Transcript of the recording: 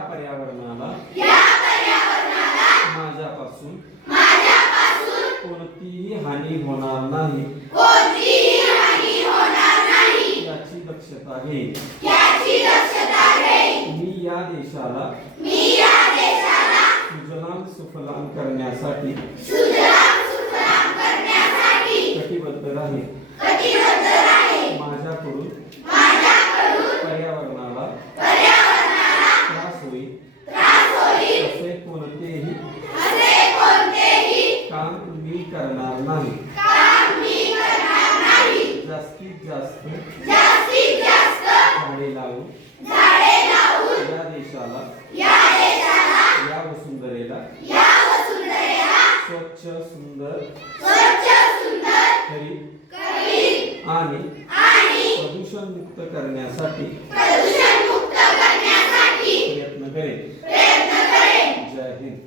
पर्यावरणाला माझ्यापासून कोणतीही हानी होणार नाही. याची दक्षता घेईन मी या देशाला सुजलाम सुफलाम करण्यासाठी कटिबद्ध राहील कोणतेही काम मी करणार नाही. जास्तीत जास्त झाडे लावून या देशाला या वसुंधरेला स्वच्छ सुंदर करी आणि प्रदूषण मुक्त करण्यासाठी प्रयत्न करेन. ಜೈ ಹಿಂದ್